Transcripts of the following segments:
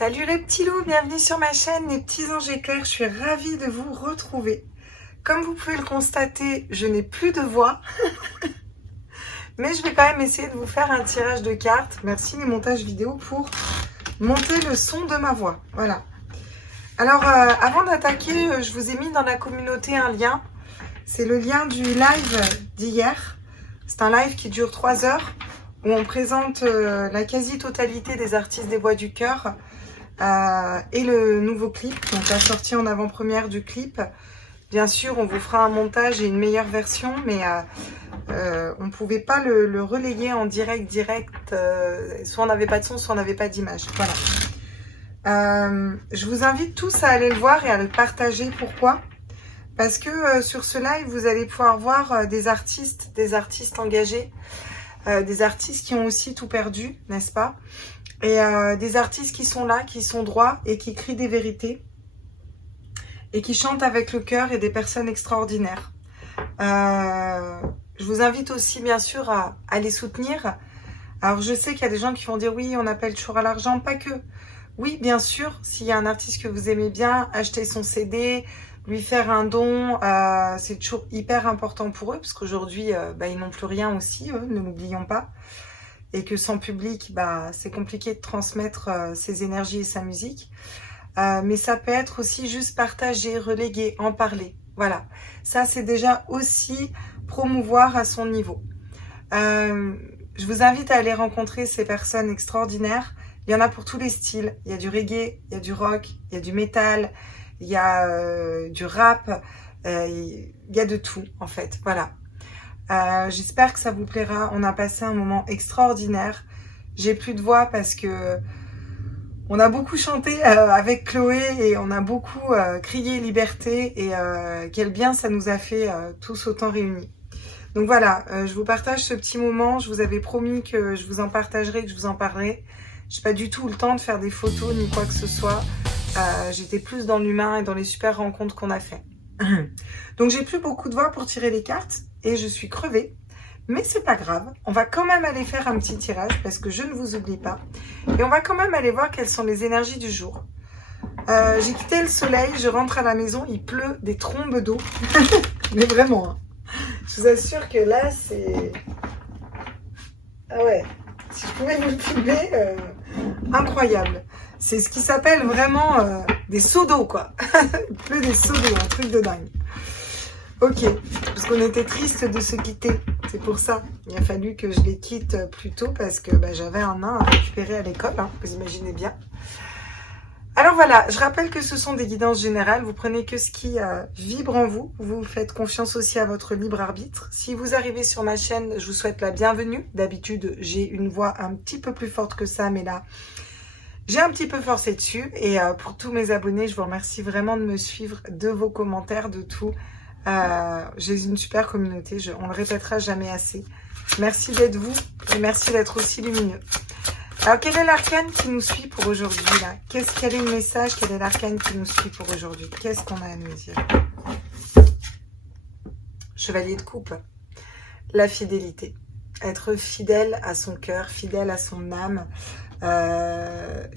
Salut les petits loups, bienvenue sur ma chaîne les petits anges éclairs, je suis ravie de vous retrouver. Comme vous pouvez le constater, je n'ai plus de voix, mais je vais quand même essayer de vous faire un tirage de cartes. Merci les montages vidéo pour monter le son de ma voix, voilà. Alors avant d'attaquer, je vous ai mis dans la communauté un lien, c'est le lien du live d'hier. C'est un live qui dure 3 heures, où on présente la quasi-totalité des artistes des Voix du Cœur, et le nouveau clip, donc la sortie en avant-première du clip. Bien sûr, on vous fera un montage et une meilleure version, mais on ne pouvait pas le relayer en direct. Soit on n'avait pas de son, soit on n'avait pas d'image. Voilà. Je vous invite tous à aller le voir et à le partager. Pourquoi ? Parce que sur ce live, vous allez pouvoir voir des artistes engagés, des artistes qui ont aussi tout perdu, n'est-ce pas ? Et des artistes qui sont là, qui sont droits et qui crient des vérités et qui chantent avec le cœur et des personnes extraordinaires. Je vous invite aussi bien sûr à les soutenir. Alors je sais qu'il y a des gens qui vont dire oui, on appelle toujours à l'argent, pas que. Oui, bien sûr, s'il y a un artiste que vous aimez bien, achetez son CD, lui faire un don, c'est toujours hyper important pour eux, parce qu'aujourd'hui, ils n'ont plus rien aussi, eux, ne l'oublions pas. Et que sans public, c'est compliqué de transmettre ses énergies et sa musique. Mais ça peut être aussi juste partager, reléguer, en parler. Voilà, ça c'est déjà aussi promouvoir à son niveau. Je vous invite à aller rencontrer ces personnes extraordinaires. Il y en a pour tous les styles. Il y a du reggae, il y a du rock, il y a du métal, il y a du rap, il y a de tout en fait. Voilà. J'espère que ça vous plaira. On a passé un moment extraordinaire. J'ai plus de voix parce que on a beaucoup chanté avec Chloé et on a beaucoup crié liberté et quel bien ça nous a fait tous autant réunis. Donc voilà, je vous partage ce petit moment. Je vous avais promis que je vous en partagerai, que je vous en parlerai. J'ai pas du tout le temps de faire des photos ni quoi que ce soit. J'étais plus dans l'humain et dans les super rencontres qu'on a fait. Donc j'ai plus beaucoup de voix pour tirer les cartes et je suis crevée, mais c'est pas grave, on va quand même aller faire un petit tirage parce que je ne vous oublie pas et on va quand même aller voir quelles sont les énergies du jour. J'ai quitté le soleil, je rentre à la maison, il pleut des trombes d'eau, mais vraiment, hein. Je vous assure que là c'est... Ah ouais, si je pouvais vous le filmer, incroyable. C'est ce qui s'appelle vraiment des seaux d'eau, quoi. Il pleut des seaux d'eau, un truc de dingue. Ok, parce qu'on était triste de se quitter. C'est pour ça. Il a fallu que je les quitte plus tôt parce que j'avais un nain à récupérer à l'école, hein, vous imaginez bien. Alors voilà, je rappelle que ce sont des guidances générales. Vous prenez que ce qui vibre en vous. Vous faites confiance aussi à votre libre arbitre. Si vous arrivez sur ma chaîne, je vous souhaite la bienvenue. D'habitude, j'ai une voix un petit peu plus forte que ça, mais là... j'ai un petit peu forcé dessus et pour tous mes abonnés, je vous remercie vraiment de me suivre, de vos commentaires, de tout. J'ai une super communauté, on le répétera jamais assez. Merci d'être vous et merci d'être aussi lumineux. Alors, quel est l'arcane qui nous suit pour aujourd'hui là? Quel est le message? Quel est l'arcane qui nous suit pour aujourd'hui? Qu'est-ce qu'on a à nous dire? Chevalier de coupe, la fidélité. Être fidèle à son cœur, fidèle à son âme.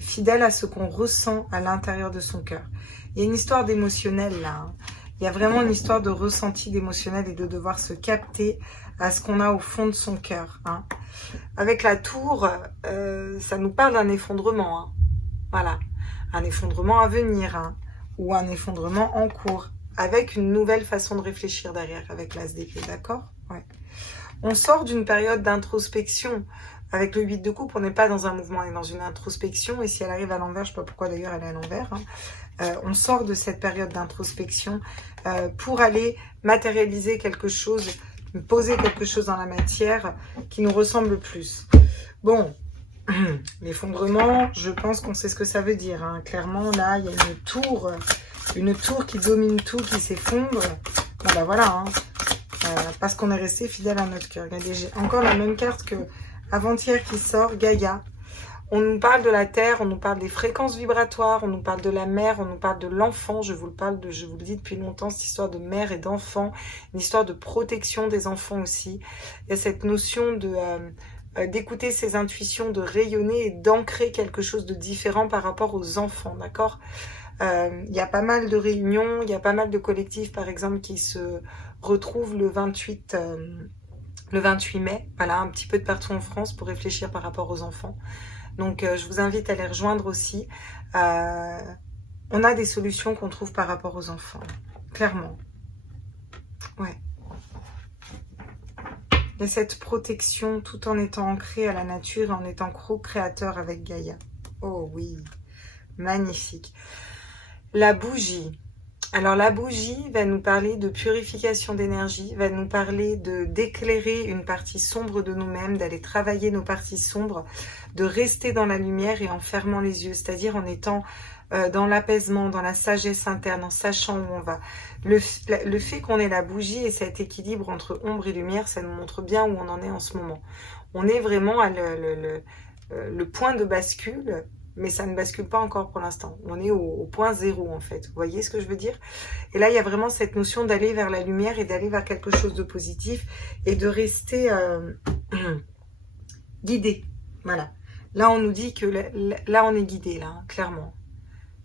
Fidèle à ce qu'on ressent à l'intérieur de son cœur. Il y a une histoire d'émotionnel là, hein. Il y a vraiment une histoire de ressenti d'émotionnel et de devoir se capter à ce qu'on a au fond de son cœur, hein. Avec la tour, ça nous parle d'un effondrement, hein. Voilà, un effondrement à venir, hein, ou un effondrement en cours, avec une nouvelle façon de réfléchir derrière, avec l'as d'épée, d'accord? Ouais. On sort d'une période d'introspection. Avec le 8 de coupe, on n'est pas dans un mouvement, on est dans une introspection. Et si elle arrive à l'envers, je ne sais pas pourquoi d'ailleurs elle est à l'envers, hein. On sort de cette période d'introspection pour aller matérialiser quelque chose, poser quelque chose dans la matière qui nous ressemble plus. Bon, l'effondrement, je pense qu'on sait ce que ça veut dire, hein. Clairement, là, il y a une tour qui domine tout, qui s'effondre. Bon, voilà, hein. Parce qu'on est resté fidèle à notre cœur. Regardez, j'ai encore la même carte que avant-hier qui sort, Gaïa. On nous parle de la terre, on nous parle des fréquences vibratoires, on nous parle de la mère, on nous parle de l'enfant. Je vous le dis depuis longtemps, cette histoire de mère et d'enfant, une histoire de protection des enfants aussi. Il y a cette notion de d'écouter ses intuitions, de rayonner et d'ancrer quelque chose de différent par rapport aux enfants, d'accord? Il y a pas mal de réunions, il y a pas mal de collectifs, par exemple, qui se retrouvent le 28 mai, voilà, un petit peu de partout en France pour réfléchir par rapport aux enfants. Donc, je vous invite à les rejoindre aussi. On a des solutions qu'on trouve par rapport aux enfants, clairement. Ouais. Et cette protection, tout en étant ancré à la nature, en étant co-créateur avec Gaïa. Oh oui, magnifique. La bougie. Alors la bougie va nous parler de purification d'énergie, va nous parler de d'éclairer une partie sombre de nous-mêmes, d'aller travailler nos parties sombres, de rester dans la lumière et en fermant les yeux, c'est-à-dire en étant dans l'apaisement, dans la sagesse interne, en sachant où on va. Le fait qu'on ait la bougie et cet équilibre entre ombre et lumière, ça nous montre bien où on en est en ce moment. On est vraiment à le point de bascule, mais ça ne bascule pas encore pour l'instant. On est au point zéro en fait. Vous voyez ce que je veux dire? Et là, il y a vraiment cette notion d'aller vers la lumière et d'aller vers quelque chose de positif et de rester guidé. Voilà. Là, on nous dit que là, on est guidé, là, hein, clairement.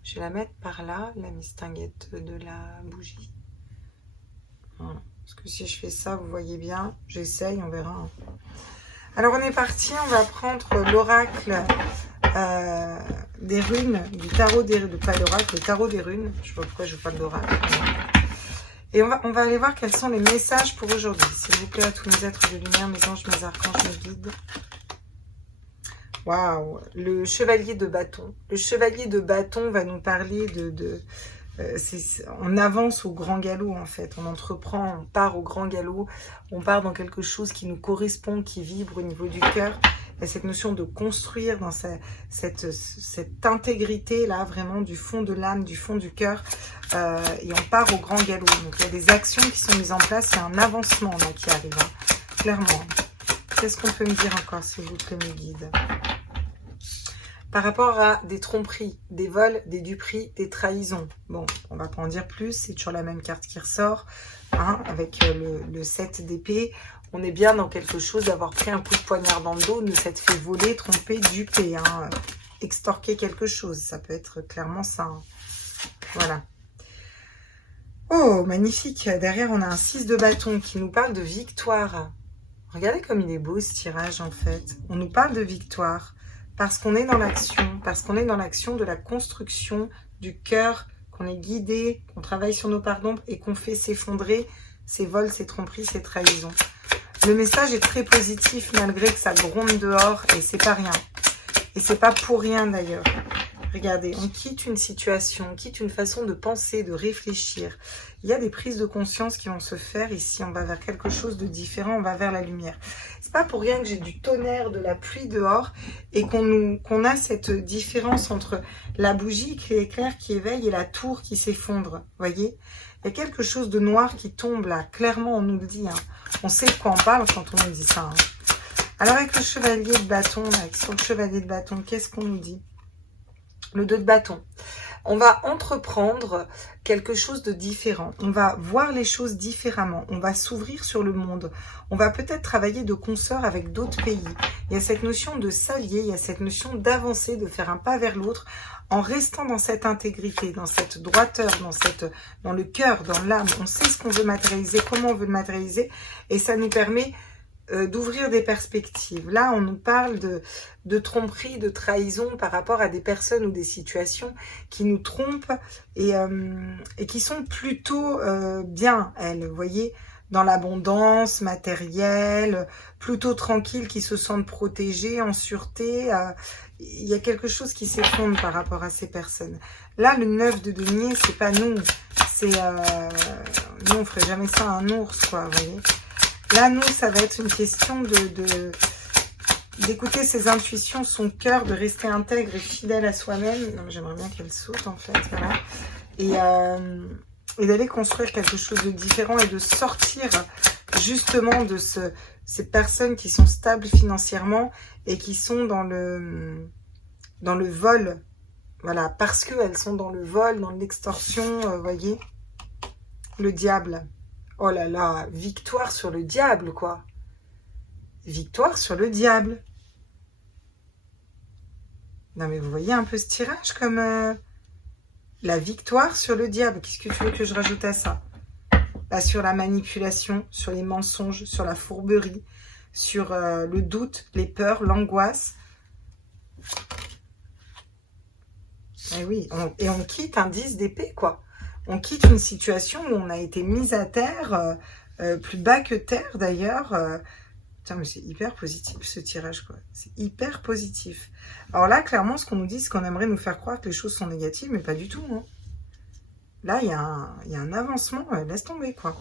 Je vais la mettre par là, la mistinguette de la bougie. Voilà. Parce que si je fais ça, vous voyez bien, j'essaye, on verra. Hein. Alors, on est parti, on va prendre l'oracle des runes, du tarot des runes, pas l'oracle, le tarot des runes. Je ne sais pas pourquoi je vous parle d'oracle. Et on va aller voir quels sont les messages pour aujourd'hui. S'il vous plaît, à tous mes êtres de lumière, mes anges, mes archanges, mes guides. Waouh, le chevalier de bâton. Le chevalier de bâton va nous parler on avance au grand galop en fait. On entreprend, on part au grand galop. On part dans quelque chose qui nous correspond, qui vibre au niveau du cœur. Il y a cette notion de construire dans cette intégrité là, vraiment du fond de l'âme, du fond du cœur. Et on part au grand galop. Donc il y a des actions qui sont mises en place. Il y a un avancement là, qui arrive, hein, clairement. Qu'est-ce qu'on peut me dire encore, s'il vous plaît, mes guides? Par rapport à des tromperies, des vols, des duperies, des trahisons. Bon, on va pas en dire plus, c'est toujours la même carte qui ressort, hein, avec le 7 d'épée. On est bien dans quelque chose d'avoir pris un coup de poignard dans le dos, nous s'être fait voler, tromper, duper, hein, extorquer quelque chose. Ça peut être clairement ça. Hein. Voilà. Oh, magnifique. Derrière, on a un 6 de bâton qui nous parle de victoire. Regardez comme il est beau ce tirage en fait. On nous parle de victoire parce qu'on est dans l'action, parce qu'on est dans l'action de la construction du cœur, qu'on est guidé, qu'on travaille sur nos parts d'ombre et qu'on fait s'effondrer ces vols, ces tromperies, ces trahisons. Le message est très positif malgré que ça gronde dehors et c'est pas rien. Et c'est pas pour rien d'ailleurs. Regardez, on quitte une situation, on quitte une façon de penser, de réfléchir. Il y a des prises de conscience qui vont se faire ici. On va vers quelque chose de différent, on va vers la lumière. C'est pas pour rien que j'ai du tonnerre, de la pluie dehors et qu'on a cette différence entre la bougie qui éclaire, qui éveille et la tour qui s'effondre. Voyez, il y a quelque chose de noir qui tombe là. Clairement, on nous le dit. Hein. On sait de quoi on parle quand on nous dit ça. Hein. Alors avec le chevalier de bâton, là, sur le chevalier de bâton, qu'est-ce qu'on nous dit? Le 2 de bâton. On va entreprendre quelque chose de différent. On va voir les choses différemment. On va s'ouvrir sur le monde. On va peut-être travailler de consoeur avec d'autres pays. Il y a cette notion de s'allier, il y a cette notion d'avancer, de faire un pas vers l'autre en restant dans cette intégrité, dans cette droiteur, dans le cœur, dans l'âme. On sait ce qu'on veut matérialiser, comment on veut le matérialiser et ça nous permet d'ouvrir des perspectives. Là, on nous parle de tromperie, de trahison par rapport à des personnes ou des situations qui nous trompent et qui sont plutôt bien, elles, vous voyez, dans l'abondance matérielle, plutôt tranquilles, qui se sentent protégées, en sûreté. Il y a quelque chose qui s'effondre par rapport à ces personnes. Là, le 9 de denier, c'est pas nous. C'est nous, on ferait jamais ça à un ours, quoi, vous voyez. Là, nous, ça va être une question d'écouter ses intuitions, son cœur, de rester intègre et fidèle à soi-même. J'aimerais bien qu'elle saute, en fait, voilà. Et d'aller construire quelque chose de différent et de sortir justement de ces personnes qui sont stables financièrement et qui sont dans le vol. Voilà, parce qu'elles sont dans le vol, dans l'extorsion, vous voyez. Le diable. Oh là là, victoire sur le diable, quoi. victoire sur le diable. Non mais vous voyez un peu ce tirage comme la victoire sur le diable. Qu'est-ce que tu veux que je rajoute à ça? Bah, sur la manipulation, sur les mensonges, sur la fourberie, sur le doute, les peurs, l'angoisse. Et oui, on quitte un 10 d'épée, quoi. On quitte une situation où on a été mis à terre, plus bas que terre d'ailleurs. Tiens, mais c'est hyper positif ce tirage, quoi. C'est hyper positif. Alors là, clairement, ce qu'on nous dit, c'est qu'on aimerait nous faire croire que les choses sont négatives, mais pas du tout. Hein. Là, il y a un avancement, laisse tomber, quoi.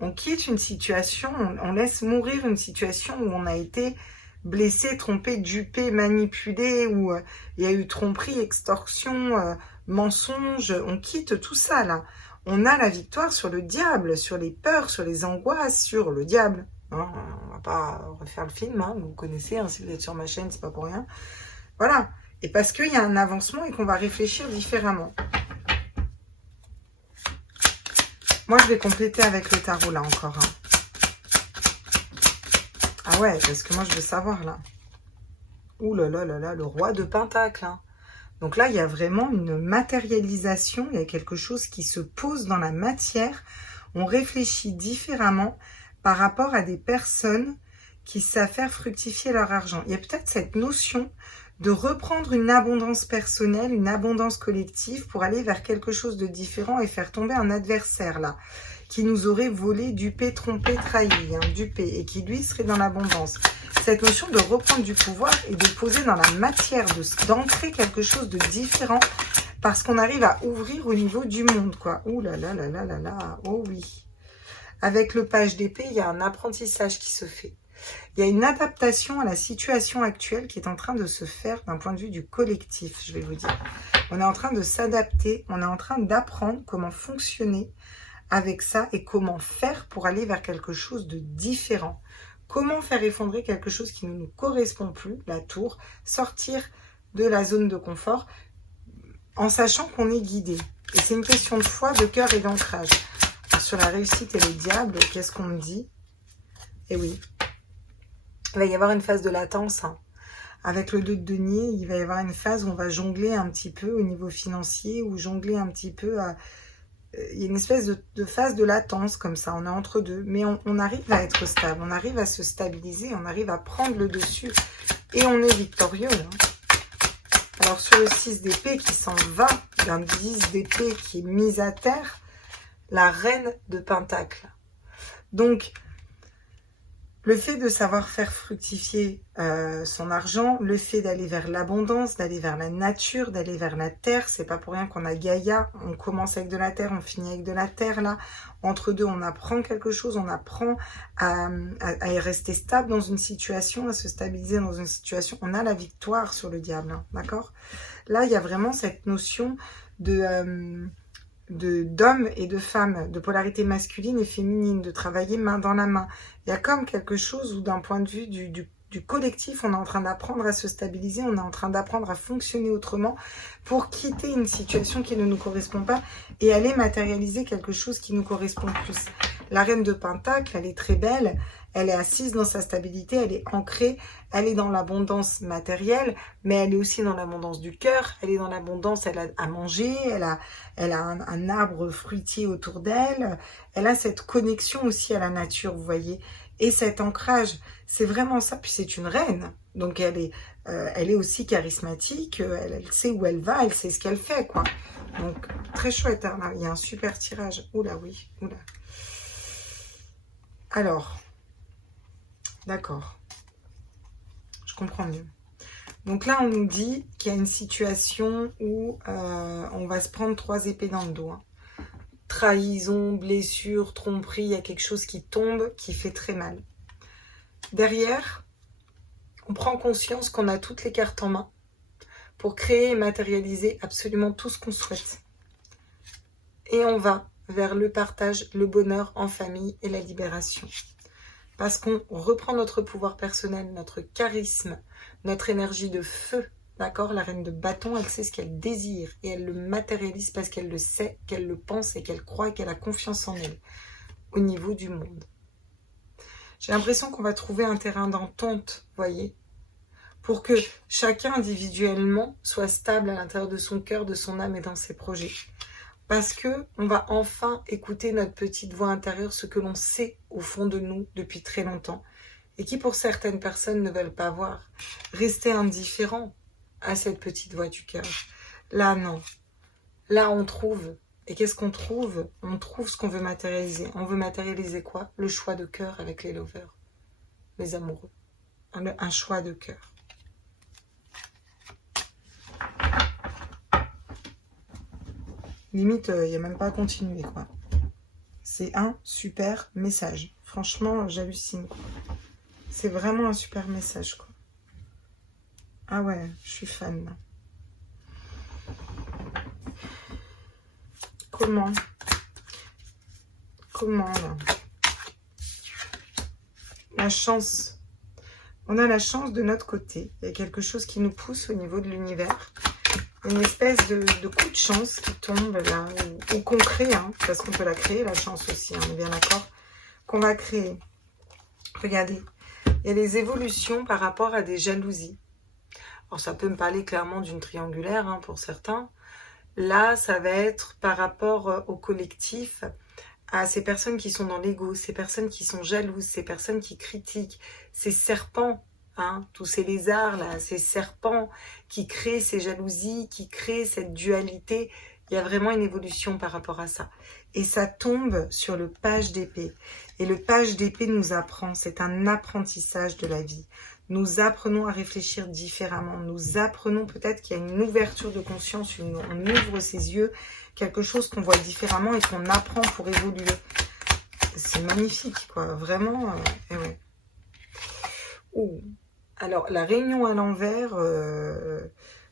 On quitte une situation, on laisse mourir une situation où on a été blessé, trompé, dupé, manipulé, où il y a eu tromperie, extorsion, mensonge. On quitte tout ça, là. On a la victoire sur le diable, sur les peurs, sur les angoisses, sur le diable. Hein, on va pas refaire le film, hein, vous connaissez, hein, si vous êtes sur ma chaîne, c'est pas pour rien. Voilà. Et parce qu'il y a un avancement et qu'on va réfléchir différemment. Moi, je vais compléter avec le tarot, là, encore. Hein. Ah ouais, parce que moi, je veux savoir, là. Ouh là là là là, le roi de Pentacle. Hein. Donc là, il y a vraiment une matérialisation. Il y a quelque chose qui se pose dans la matière. On réfléchit différemment par rapport à des personnes qui savent faire fructifier leur argent. Il y a peut-être cette notion de reprendre une abondance personnelle, une abondance collective pour aller vers quelque chose de différent et faire tomber un adversaire là, qui nous aurait volé, dupé, trompé, trahi, hein, dupé, et qui lui serait dans l'abondance. Cette notion de reprendre du pouvoir et de poser dans la matière, d'ancrer quelque chose de différent parce qu'on arrive à ouvrir au niveau du monde, quoi. Ouh là là là là là là, oh oui. Avec le page d'épée, il y a un apprentissage qui se fait. Il y a une adaptation à la situation actuelle qui est en train de se faire d'un point de vue du collectif, je vais vous dire. On est en train de s'adapter, on est en train d'apprendre comment fonctionner avec ça et comment faire pour aller vers quelque chose de différent. Comment faire effondrer quelque chose qui ne nous correspond plus, la tour, sortir de la zone de confort en sachant qu'on est guidé. Et c'est une question de foi, de cœur et d'ancrage. Sur la réussite et le diable, qu'est-ce qu'on me dit? Eh oui, il va y avoir une phase de latence. Hein. Avec le 2 de denier, il va y avoir une phase où on va jongler un petit peu au niveau financier, ou jongler un petit peu à... Il y a une espèce de phase de latence comme ça, on est entre deux. Mais on arrive à être stable, on arrive à se stabiliser, on arrive à prendre le dessus. Et on est victorieux. Hein. Alors sur le 6 d'épée qui s'en va, d'un 10 d'épée qui est mise à terre, la reine de Pentacle. Donc, le fait de savoir faire fructifier son argent, le fait d'aller vers l'abondance, d'aller vers la nature, d'aller vers la terre, c'est pas pour rien qu'on a Gaïa, on commence avec de la terre, on finit avec de la terre là. Entre deux, on apprend quelque chose, on apprend à rester stable dans une situation, à se stabiliser dans une situation. On a la victoire sur le diable, hein, d'accord? Là, il y a vraiment cette notion d'hommes et de femmes, de polarité masculine et féminine, de travailler main dans la main. Il y a comme quelque chose où d'un point de vue du collectif, on est en train d'apprendre à se stabiliser, on est en train d'apprendre à fonctionner autrement pour quitter une situation qui ne nous correspond pas et aller matérialiser quelque chose qui nous correspond plus. La reine de Pentacle, elle est très belle, elle est assise dans sa stabilité, elle est ancrée, elle est dans l'abondance matérielle, mais elle est aussi dans l'abondance du cœur, elle est dans l'abondance, elle a à manger, elle a un arbre fruitier autour d'elle, elle a cette connexion aussi à la nature, vous voyez, et cet ancrage, c'est vraiment ça, puis c'est une reine, donc elle est aussi charismatique, elle sait où elle va, elle sait ce qu'elle fait, quoi. Donc, très chouette, hein, là, il y a un super tirage, oula, oui, oula. Alors, d'accord, je comprends mieux. Donc là, on nous dit qu'il y a une situation où on va se prendre 3 épées dans le dos. Hein. Trahison, blessure, tromperie, il y a quelque chose qui tombe, qui fait très mal. Derrière, on prend conscience qu'on a toutes les cartes en main pour créer et matérialiser absolument tout ce qu'on souhaite. Et on va vers le partage, le bonheur en famille et la libération. Parce qu'on reprend notre pouvoir personnel, notre charisme, notre énergie de feu. D'accord? La reine de bâton, elle sait ce qu'elle désire et elle le matérialise parce qu'elle le sait, qu'elle le pense et qu'elle croit et qu'elle a confiance en elle au niveau du monde. J'ai l'impression qu'on va trouver un terrain d'entente, voyez, pour que chacun individuellement soit stable à l'intérieur de son cœur, de son âme et dans ses projets. Parce que on va enfin écouter notre petite voix intérieure, ce que l'on sait au fond de nous depuis très longtemps, et qui pour certaines personnes ne veulent pas voir. Rester indifférent à cette petite voix du cœur. Là, non. Là, on trouve. Et qu'est-ce qu'on trouve? On trouve ce qu'on veut matérialiser. On veut matérialiser quoi? Le choix de cœur avec les lovers, les amoureux. Un choix de cœur. Limite, il n'y a même pas à continuer, quoi. C'est un super message. Franchement, j'hallucine, quoi. C'est vraiment un super message, quoi. Ah ouais, je suis fan, là. Comment, là? La chance. On a la chance de notre côté. Il y a quelque chose qui nous pousse au niveau de l'univers. Une espèce de coup de chance qui tombe là, ou qu'on crée, hein, parce qu'on peut la créer, la chance aussi, hein, on est bien d'accord, qu'on va créer. Regardez, il y a des évolutions par rapport à des jalousies. Alors ça peut me parler clairement d'une triangulaire, hein, pour certains. Là, ça va être par rapport au collectif, à ces personnes qui sont dans l'ego, ces personnes qui sont jalouses, ces personnes qui critiquent, ces serpents, hein, tous ces lézards là, ces serpents qui créent ces jalousies, qui créent cette dualité. Il y a vraiment une évolution par rapport à ça. Et ça tombe sur le page d'épée. Et le page d'épée nous apprend, c'est un apprentissage de la vie. Nous apprenons à réfléchir différemment. Nous apprenons peut-être qu'il y a une ouverture de conscience, on ouvre ses yeux, quelque chose qu'on voit différemment et qu'on apprend pour évoluer. C'est magnifique, quoi. Vraiment, et ouais. Ouh. Alors, la réunion à l'envers,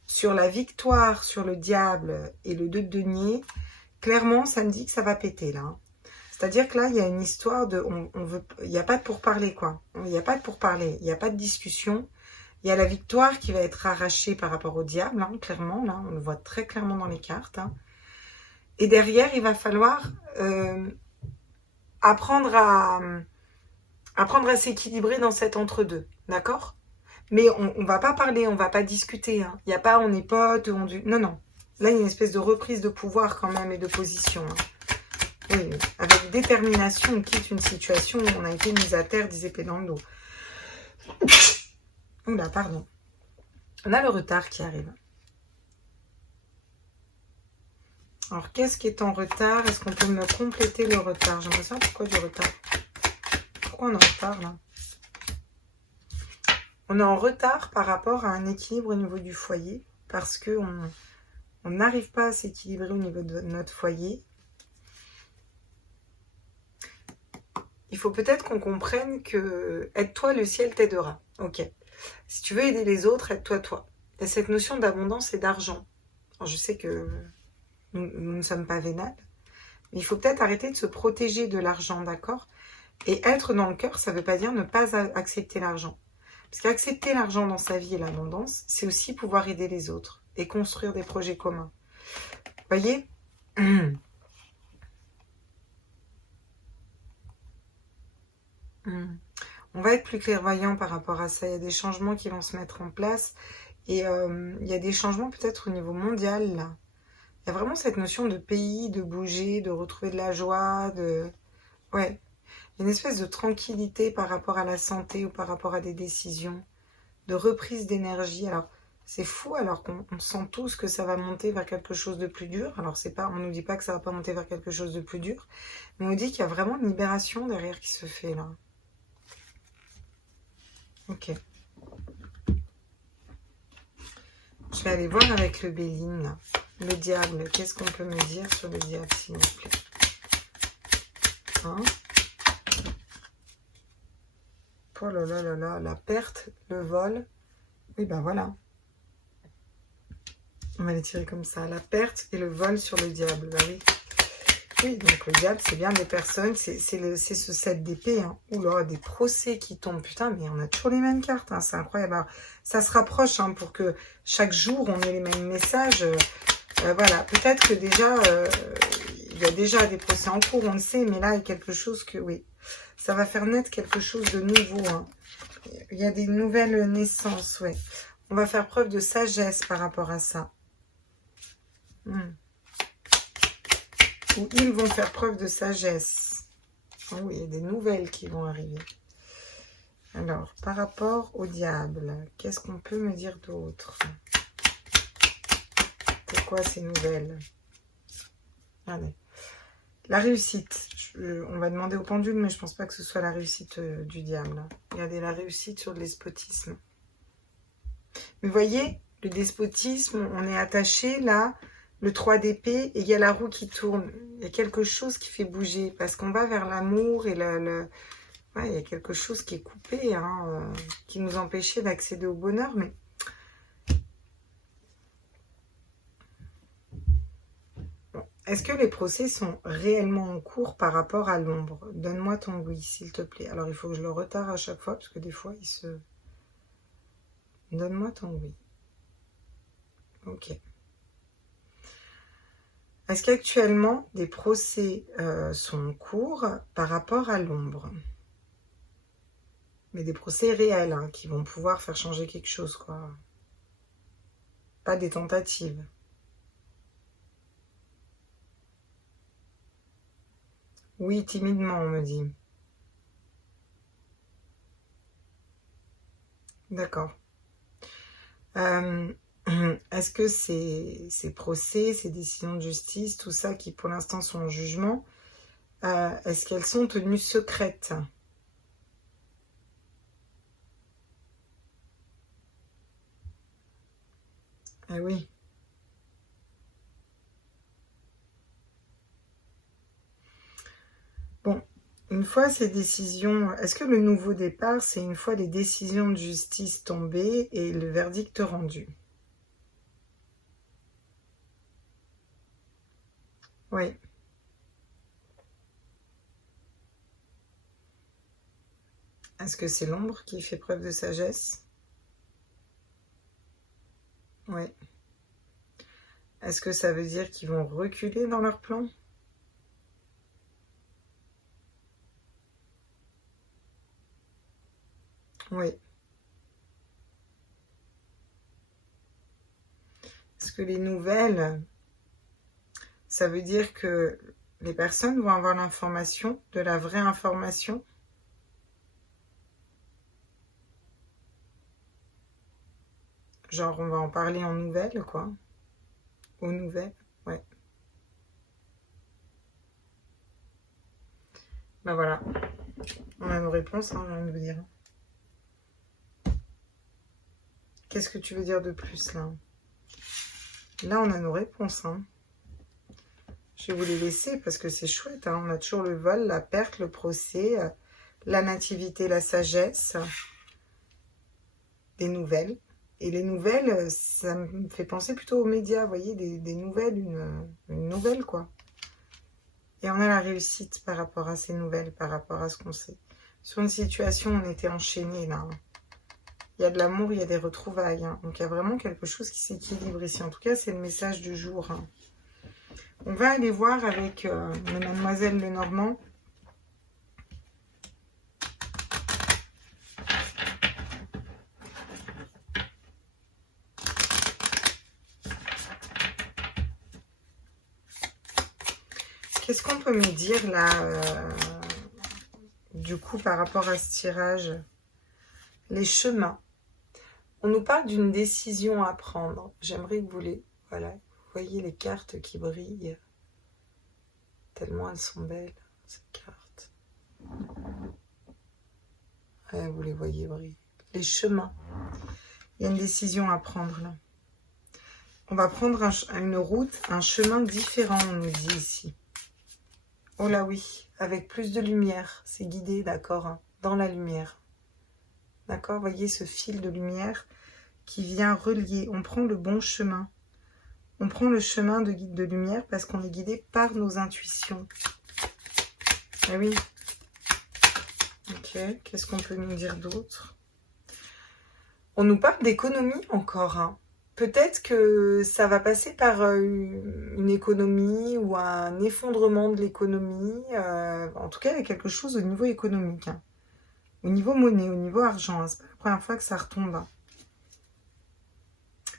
sur la victoire, sur le diable et le 2 de denier, clairement, ça me dit que ça va péter, là. C'est-à-dire que là, il y a une histoire de... il n'y a pas de pourparler, quoi. Il n'y a pas de pourparler, il n'y a pas de discussion. Il y a la victoire qui va être arrachée par rapport au diable, hein, clairement. Là, on le voit très clairement dans les cartes. Hein. Et derrière, il va falloir apprendre à s'équilibrer dans cet entre-deux. D'accord? Mais on ne va pas parler, on ne va pas discuter. Hein. Il n'y a pas on est potes, non, non. Là, il y a une espèce de reprise de pouvoir quand même et de position. Hein. Oui, avec détermination, on quitte une situation où on a été mis à terre, des épées dans le dos. Oula, pardon. On a le retard qui arrive. Alors, qu'est-ce qui est en retard? Est-ce qu'on peut me compléter le retard? J'aimerais savoir pourquoi du retard. Pourquoi on est en retard, là? On est en retard par rapport à un équilibre au niveau du foyer, parce qu'on n'arrive pas à s'équilibrer au niveau de notre foyer. Il faut peut-être qu'on comprenne que aide-toi, le ciel t'aidera. Ok. Si tu veux aider les autres, aide-toi toi. Il y a cette notion d'abondance et d'argent. Alors, je sais que nous ne sommes pas vénales, mais il faut peut-être arrêter de se protéger de l'argent, d'accord? Et être dans le cœur, ça ne veut pas dire ne pas accepter l'argent. Parce qu'accepter l'argent dans sa vie et l'abondance, c'est aussi pouvoir aider les autres et construire des projets communs. Vous voyez? On va être plus clairvoyant par rapport à ça. Il y a des changements qui vont se mettre en place. Et il y a des changements peut-être au niveau mondial, là. Il y a vraiment cette notion de pays, de bouger, de retrouver de la joie, ouais. Il y a une espèce de tranquillité par rapport à la santé ou par rapport à des décisions, de reprise d'énergie. Alors, c'est fou, alors qu'on sent tous que ça va monter vers quelque chose de plus dur. Alors, on ne nous dit pas que ça va pas monter vers quelque chose de plus dur, mais on nous dit qu'il y a vraiment une libération derrière qui se fait, là. Ok. Je vais aller voir avec le Béline, là. Le diable, qu'est-ce qu'on peut me dire sur le diable, s'il vous plaît? Hein? Oh là là là là, la perte, le vol. Oui, ben voilà. On va les tirer comme ça. La perte et le vol sur le diable. Bah oui. Oui, donc le diable, c'est bien des personnes. C'est ce 7 d'épée. Hein. Oula, des procès qui tombent. Putain, mais on a toujours les mêmes cartes. Hein. C'est incroyable. Alors, ça se rapproche hein, pour que chaque jour, on ait les mêmes messages. Voilà, peut-être que déjà, il y a déjà des procès en cours, on le sait. Mais là, il y a quelque chose que, oui. Ça va faire naître quelque chose de nouveau. Hein. Il y a des nouvelles naissances, ouais. On va faire preuve de sagesse par rapport à ça. Ou ils vont faire preuve de sagesse. Oh oui, il y a des nouvelles qui vont arriver. Alors, par rapport au diable, qu'est-ce qu'on peut me dire d'autre? C'est quoi ces nouvelles? Regardez. La réussite. On va demander au pendule, mais je pense pas que ce soit la réussite du diable. Regardez, la réussite sur le despotisme. Mais vous voyez, le despotisme, on est attaché là, le 3 d'épée, et il y a la roue qui tourne. Il y a quelque chose qui fait bouger, parce qu'on va vers l'amour et ouais, il y a quelque chose qui est coupé, hein, qui nous empêchait d'accéder au bonheur, mais... Bon. Est-ce que les procès sont réellement en cours par rapport à l'ombre? Donne-moi ton oui, s'il te plaît. Alors, il faut que je le retarde à chaque fois, parce que des fois, il se... Donne-moi ton oui. Ok. Est-ce qu'actuellement, des procès sont en cours par rapport à l'ombre? Mais des procès réels, hein, qui vont pouvoir faire changer quelque chose, quoi. Pas des tentatives. Oui, timidement, on me dit. D'accord. Est-ce que ces procès, ces décisions de justice, tout ça qui pour l'instant sont en jugement, est-ce qu'elles sont tenues secrètes? Ah oui. Bon, une fois ces décisions, est-ce que le nouveau départ, c'est une fois les décisions de justice tombées et le verdict rendu? Oui. Est-ce que c'est l'ombre qui fait preuve de sagesse? Oui. Est-ce que ça veut dire qu'ils vont reculer dans leur plan? Oui. Est-ce que les nouvelles, ça veut dire que les personnes vont avoir l'information, de la vraie information? Genre, on va en parler en nouvelles, quoi. Aux nouvelles, ouais. Ben voilà. On a nos réponses, hein, je viens de vous dire. Qu'est-ce que tu veux dire de plus, là? Là, on a nos réponses, hein. Je vais vous les laisser parce que c'est chouette, hein. On a toujours le vol, la perte, le procès, la nativité, la sagesse, des nouvelles. Et les nouvelles, ça me fait penser plutôt aux médias, vous voyez, des nouvelles, une nouvelle, quoi. Et on a la réussite par rapport à ces nouvelles, par rapport à ce qu'on sait. Sur une situation, on était enchaînés, là. Il y a de l'amour, il y a des retrouvailles. Hein. Donc, il y a vraiment quelque chose qui s'équilibre ici. En tout cas, c'est le message du jour. Hein. On va aller voir avec Mademoiselle Lenormand. Qu'est-ce qu'on peut me dire là, du coup, par rapport à ce tirage? Les chemins. On nous parle d'une décision à prendre. J'aimerais que vous les... Voilà, vous voyez les cartes qui brillent. Tellement elles sont belles, ces cartes. Ouais, vous les voyez briller. Les chemins. Il y a une décision à prendre là. On va prendre une route, un chemin différent, on nous dit ici. Oh là oui, avec plus de lumière. C'est guidé, d'accord, hein, dans la lumière. D'accord, voyez ce fil de lumière qui vient relier. On prend le bon chemin. On prend le chemin de lumière parce qu'on est guidé par nos intuitions. Ah oui. Ok, qu'est-ce qu'on peut nous dire d'autre? On nous parle d'économie encore. Hein. peut-être que ça va passer par une économie ou un effondrement de l'économie. En tout cas, il y a quelque chose au niveau économique, hein. Au niveau monnaie, au niveau argent, hein. C'est pas la première fois que ça retombe, hein.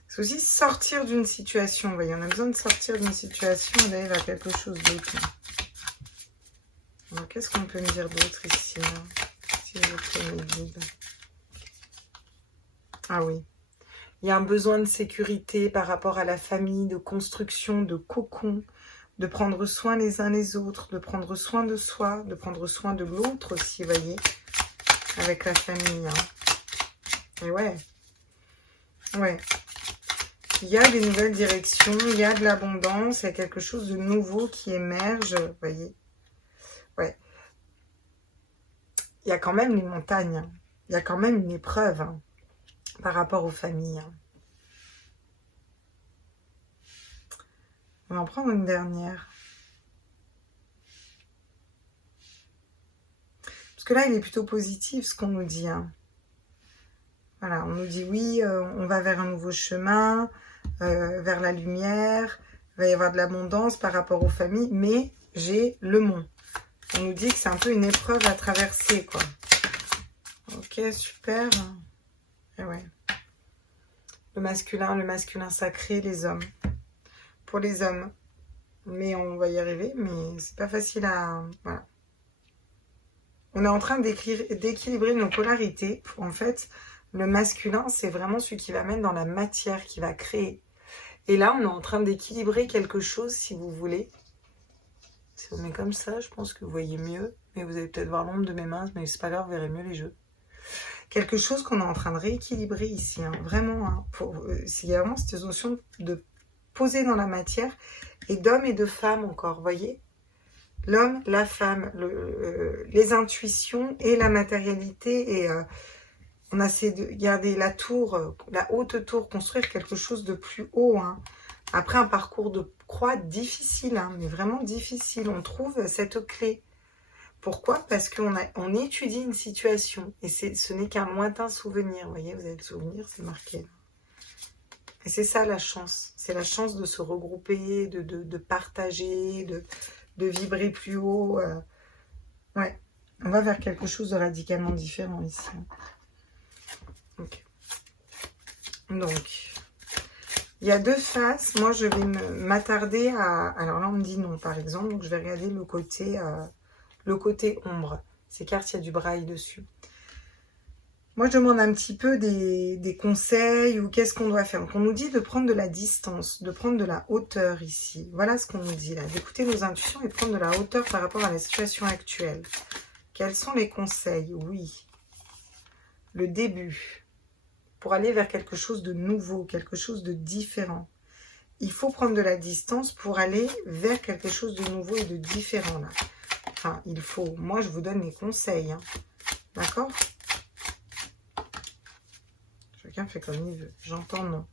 C'est aussi sortir d'une situation. Vous voyez, on a besoin de sortir d'une situation et d'aller vers quelque chose d'autre. Alors, qu'est-ce qu'on peut me dire d'autre ici, hein, si je prends mes guides? Ah oui. Il y a un besoin de sécurité par rapport à la famille, de construction, de cocon, de prendre soin les uns les autres, de prendre soin de soi, de prendre soin de l'autre aussi, vous voyez, avec la famille, hein. Et ouais. Ouais. Il y a des nouvelles directions, il y a de l'abondance, il y a quelque chose de nouveau qui émerge, vous voyez. Ouais. Il y a quand même les montagnes, hein. Il y a quand même une épreuve, hein, par rapport aux familles, hein. On va en prendre une dernière. Parce que là, il est plutôt positif ce qu'on nous dit, hein. Voilà, on nous dit oui, on va vers un nouveau chemin, vers la lumière, il va y avoir de l'abondance par rapport aux familles, mais j'ai le mont. On nous dit que c'est un peu une épreuve à traverser, quoi. Ok, super. Et ouais. Le masculin sacré, les hommes. Pour les hommes. Mais on va y arriver, mais c'est pas facile à... Voilà. On est en train d'équilibrer nos polarités. En fait, le masculin, c'est vraiment celui qui va mettre dans la matière, qui va créer. Et là, on est en train d'équilibrer quelque chose, si vous voulez. Si on met comme ça, je pense que vous voyez mieux. Mais vous allez peut-être voir l'ombre de mes mains, mais c'est pas grave, vous verrez mieux les jeux. Quelque chose qu'on est en train de rééquilibrer ici, hein, vraiment. Hein, il y a vraiment cette notion de poser dans la matière, et d'hommes et de femmes encore, vous voyez. L'homme, la femme, les intuitions et la matérialité. Et on essaie de garder la tour, la haute tour, construire quelque chose de plus haut, hein. Après un parcours de croix difficile, hein, mais vraiment difficile, on trouve cette clé. Pourquoi? Parce qu'on étudie une situation et ce n'est qu'un lointain souvenir. Vous voyez, vous avez le souvenir, c'est marqué là. Et c'est ça la chance. C'est la chance de se regrouper, de partager, de vibrer plus haut. Ouais, on va vers quelque chose de radicalement différent ici. Okay. Donc, il y a deux faces. Moi, je vais m'attarder à... Alors là, on me dit non, par exemple. Donc, je vais regarder le côté ombre. Ces cartes, il y a du braille dessus. Moi, je demande un petit peu des conseils ou qu'est-ce qu'on doit faire. Donc, on nous dit de prendre de la distance, de prendre de la hauteur ici. Voilà ce qu'on nous dit là. D'écouter nos intuitions et de prendre de la hauteur par rapport à la situation actuelle. Quels sont les conseils? Oui. Le début. Pour aller vers quelque chose de nouveau, quelque chose de différent. Il faut prendre de la distance pour aller vers quelque chose de nouveau et de différent là. Enfin, il faut. Moi, je vous donne les conseils, hein. D'accord? Chacun fait comme il veut. J'entends non.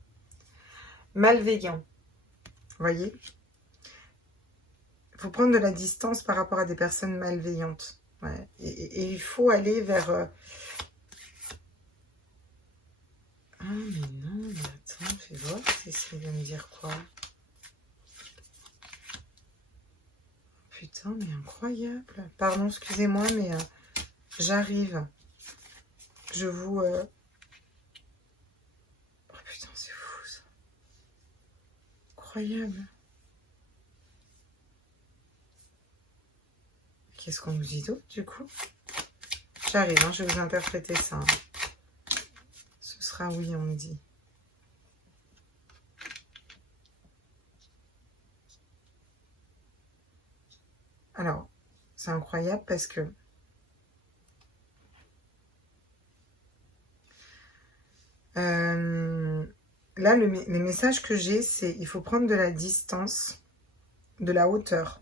Malveillant. Vous voyez? Il faut prendre de la distance par rapport à des personnes malveillantes. Ouais. Et il faut aller vers... Ah, mais non, mais attends, fais voir si ça va me dire quoi. Putain, mais incroyable. Pardon, excusez-moi, mais j'arrive. Je vous... Oh putain, c'est fou, ça. Incroyable. Qu'est-ce qu'on nous dit d'autre, du coup? J'arrive, hein, je vais vous interpréter ça. Hein. Ce sera oui, on me dit. Alors, c'est incroyable parce que là, les messages que j'ai, c'est il faut prendre de la distance, de la hauteur.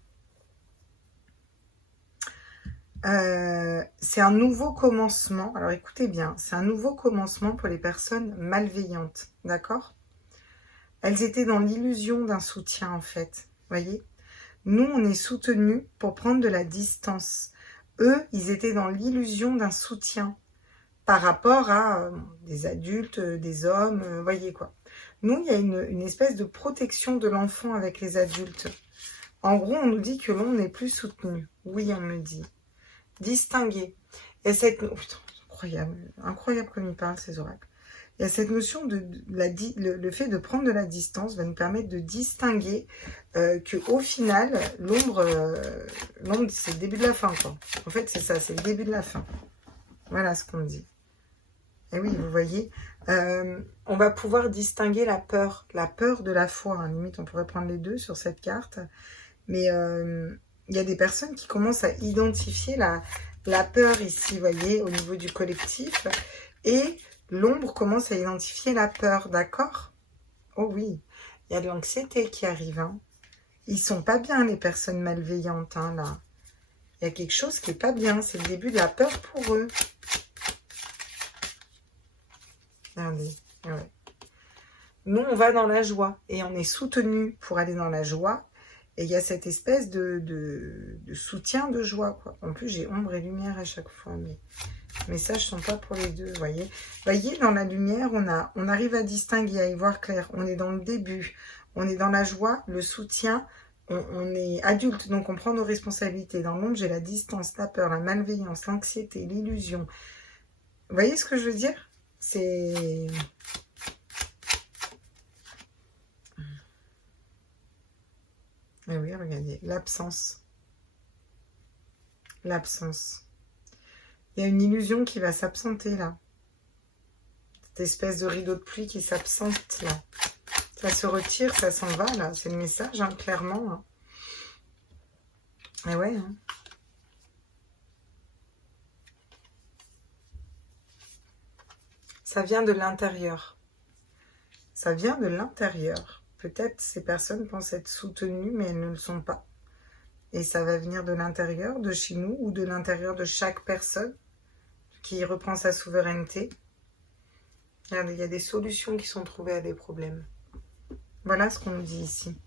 C'est un nouveau commencement. Alors, écoutez bien, c'est un nouveau commencement pour les personnes malveillantes, d'accord? Elles étaient dans l'illusion d'un soutien, en fait, voyez? Nous, on est soutenus pour prendre de la distance. Eux, ils étaient dans l'illusion d'un soutien par rapport à des adultes, des hommes, voyez quoi. Nous, il y a une espèce de protection de l'enfant avec les adultes. En gros, on nous dit que l'on n'est plus soutenu. Oui, on me dit. Distinguer. Et cette... Oh, putain, incroyable. Incroyable comme il parle, ces oracles. Il y a cette notion le fait de prendre de la distance va nous permettre de distinguer qu'au final, l'ombre, c'est le début de la fin, quoi. En fait, c'est ça, c'est le début de la fin. Voilà ce qu'on dit. Et oui, vous voyez, on va pouvoir distinguer la peur de la foi. Hein. Limite, on pourrait prendre les deux sur cette carte. Mais il y a des personnes qui commencent à identifier la peur ici, vous voyez, au niveau du collectif. Et l'ombre commence à identifier la peur, d'accord? Oh oui, il y a de l'anxiété qui arrive. Hein. Ils sont pas bien, les personnes malveillantes, hein, là. Il y a quelque chose qui est pas bien. C'est le début de la peur pour eux. Regardez, ouais. Nous, on va dans la joie. Et on est soutenu pour aller dans la joie. Et il y a cette espèce de soutien de joie, quoi. En plus, j'ai ombre et lumière à chaque fois. Mais les messages ne sont pas pour les deux, vous voyez. Vous voyez, dans la lumière, on arrive à distinguer, à y voir clair. On est dans le début. On est dans la joie, le soutien. On est adulte, donc on prend nos responsabilités. Dans l'ombre, j'ai la distance, la peur, la malveillance, l'anxiété, l'illusion. Vous voyez ce que je veux dire? C'est... Et oui, regardez, l'absence. L'absence. Il y a une illusion qui va s'absenter là. Cette espèce de rideau de pluie qui s'absente là. Ça se retire, ça s'en va là. C'est le message, hein, clairement. Hein. Et ouais. Hein. Ça vient de l'intérieur. Ça vient de l'intérieur. Peut-être ces personnes pensent être soutenues, mais elles ne le sont pas. Et ça va venir de l'intérieur, de chez nous, ou de l'intérieur de chaque personne qui reprend sa souveraineté. Regardez, il y a des solutions qui sont trouvées à des problèmes. Voilà ce qu'on nous dit ici.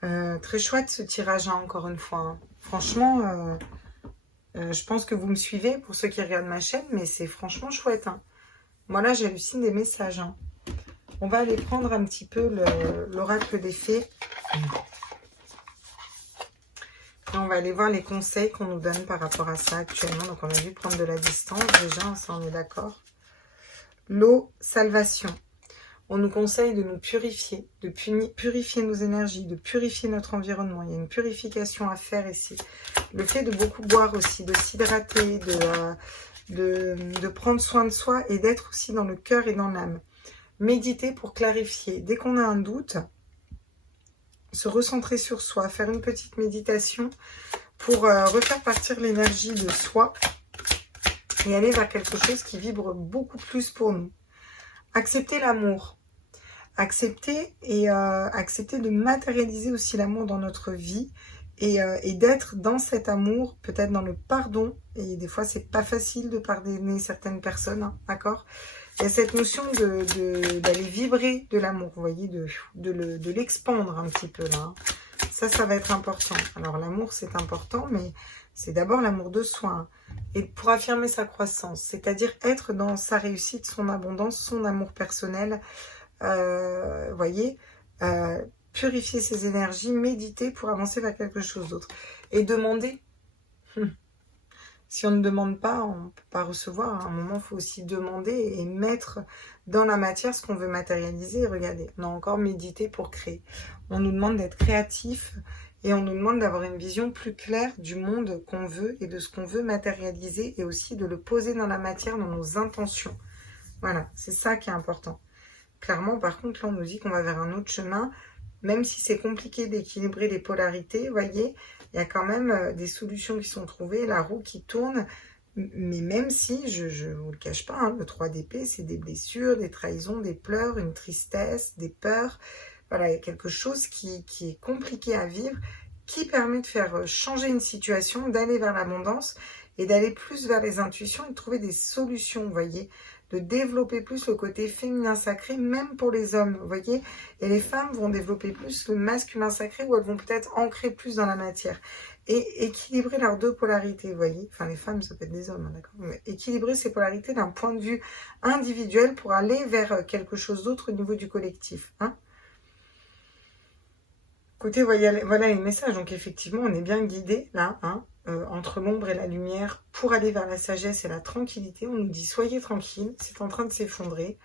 Très chouette ce tirage, hein, encore une fois. Hein. Franchement, je pense que vous me suivez pour ceux qui regardent ma chaîne, mais c'est franchement chouette. Hein. Moi là, j'hallucine des messages. Hein. On va aller prendre un petit peu l'oracle des fées. Et on va aller voir les conseils qu'on nous donne par rapport à ça actuellement. Donc on a dû prendre de la distance déjà, ça on est d'accord. L'eau, salvation. On nous conseille de nous purifier, de purifier nos énergies, de purifier notre environnement. Il y a une purification à faire ici. Le fait de beaucoup boire aussi, de s'hydrater, de prendre soin de soi et d'être aussi dans le cœur et dans l'âme. Méditer pour clarifier. Dès qu'on a un doute, se recentrer sur soi, faire une petite méditation pour refaire partir l'énergie de soi et aller vers quelque chose qui vibre beaucoup plus pour nous. Accepter l'amour. Accepter de matérialiser aussi l'amour dans notre vie et d'être dans cet amour, peut-être dans le pardon. Et des fois, c'est pas facile de pardonner certaines personnes, hein, d'accord? Il y a cette notion d'aller vibrer de l'amour, vous voyez, de l'expandre un petit peu là. Hein. Ça va être important. Alors l'amour, c'est important, mais c'est d'abord l'amour de soi. Hein. Et pour affirmer sa croissance, c'est-à-dire être dans sa réussite, son abondance, son amour personnel. Vous voyez, purifier ses énergies, méditer pour avancer vers quelque chose d'autre. Et demander. Si on ne demande pas, on ne peut pas recevoir. À un moment, il faut aussi demander et mettre dans la matière ce qu'on veut matérialiser. Regardez, on a encore médité pour créer. On nous demande d'être créatif et on nous demande d'avoir une vision plus claire du monde qu'on veut et de ce qu'on veut matérialiser et aussi de le poser dans la matière, dans nos intentions. Voilà, c'est ça qui est important. Clairement, par contre, là, on nous dit qu'on va vers un autre chemin. Même si c'est compliqué d'équilibrer les polarités, vous voyez, il y a quand même des solutions qui sont trouvées, la roue qui tourne, mais même si, je ne vous le cache pas, hein, le 3 d'épée, c'est des blessures, des trahisons, des pleurs, une tristesse, des peurs. Voilà, il y a quelque chose qui est compliqué à vivre, qui permet de faire changer une situation, d'aller vers l'abondance et d'aller plus vers les intuitions et de trouver des solutions, vous voyez, de développer plus le côté féminin sacré, même pour les hommes, vous voyez. Et les femmes vont développer plus le masculin sacré, où elles vont peut-être ancrer plus dans la matière. et équilibrer leurs deux polarités, vous voyez. Enfin, les femmes, ça peut être des hommes, hein, d'accord. Mais équilibrer ces polarités d'un point de vue individuel pour aller vers quelque chose d'autre au niveau du collectif. Hein. Écoutez, voilà les messages. Donc, effectivement, on est bien guidé, là, hein, entre l'ombre et la lumière, pour aller vers la sagesse et la tranquillité. On nous dit, soyez tranquille, c'est en train de s'effondrer.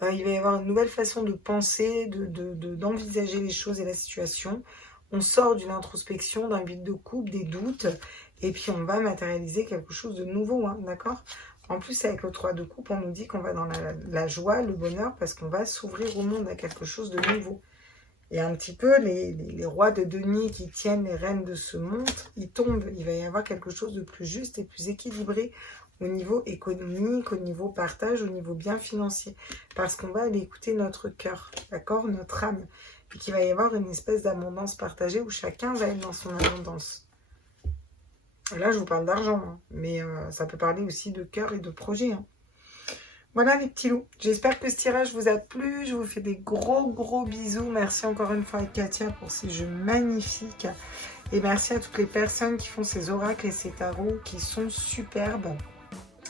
Il va y avoir une nouvelle façon de penser, d'envisager les choses et la situation. On sort d'une introspection, d'un vide de coupe, des doutes, et puis on va matérialiser quelque chose de nouveau, hein, d'accord? En plus, avec le 3 de coupe, on nous dit qu'on va dans la joie, le bonheur, parce qu'on va s'ouvrir au monde à quelque chose de nouveau. Et un petit peu, les rois de denier qui tiennent les rênes de ce monde, ils tombent. Il va y avoir quelque chose de plus juste et plus équilibré au niveau économique, au niveau partage, au niveau bien financier. Parce qu'on va aller écouter notre cœur, d'accord, notre âme. Et qu'il va y avoir une espèce d'abondance partagée où chacun va être dans son abondance. Là, je vous parle d'argent, hein, mais ça peut parler aussi de cœur et de projet. Hein. Voilà les petits loups. J'espère que ce tirage vous a plu. Je vous fais des gros bisous. Merci encore une fois à Katia pour ces jeux magnifiques. Et merci à toutes les personnes qui font ces oracles et ces tarots qui sont superbes.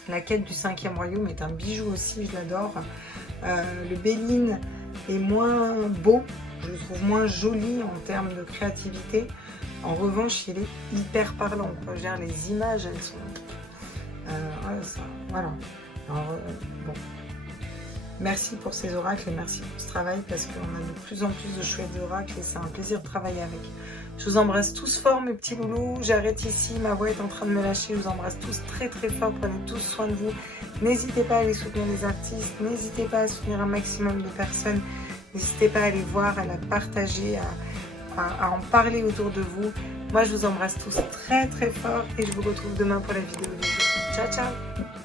La quête du 5e royaume est un bijou aussi, je l'adore. Le Béline est moins beau, je le trouve moins joli en termes de créativité. En revanche, il est hyper parlant. Quoi. Je veux dire, les images, elles sont... voilà. Alors, bon. Merci pour ces oracles et merci pour ce travail parce qu'on a de plus en plus de chouettes oracles et c'est un plaisir de travailler avec. Je vous embrasse tous fort mes petits loulous. J'arrête ici, ma voix est en train de me lâcher. Je vous embrasse tous très fort. Prenez tous soin de vous. N'hésitez pas à aller soutenir les artistes. N'hésitez pas à soutenir un maximum de personnes. N'hésitez pas à aller voir, à la partager, à en parler autour de vous. Moi je vous embrasse tous très fort et je vous retrouve demain pour la vidéo du jour. Ciao ciao.